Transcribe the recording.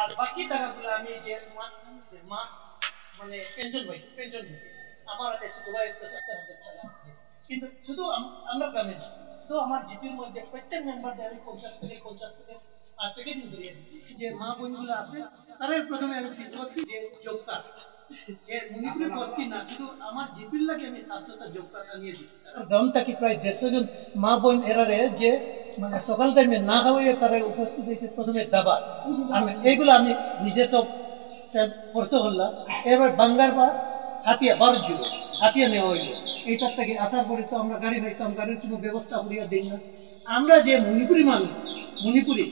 আর বাকি টাকাগুলো আমি যে মা মানে পেনশন পাই আমার হাতে শুধু ভাই 70,000 টাকা কিন্তু শুধু আমরা গ্রামে তো আমার জিপির মধ্যে প্রত্যেক মেম্বার আমি 50 থেকে আর প্যাকেজিং করিয়ে যে মা বোনগুলো আছে তারাই প্রথমে আমি ফিট করছি যে জব কার্ড যে মণিপুরে বস্তি না শুধু আমার জিপির লাগে আমি 700টা জব কার্ড আনিয়ে দিচ্ছি গ্রাম থেকে প্রায় 150 জন মা বোন এরারে যে মানে সকাল টাইমে না খাওয়াইয়ে তারা উপস্থিত হয়েছে প্রথমে দাবা আমি এইগুলো আমি নিজে সব করতে করলাম এবার বাঙ্গার বা হাতিয়া 12 যুগ হাতিয়া নেওয়া হইল এইটার থেকে আসার পরে তো আমরা গাড়ি পাইতাম গাড়ির কোনো ব্যবস্থা করিয়া দিই না আমরা যে মণিপুরি মানুষ মণিপুরি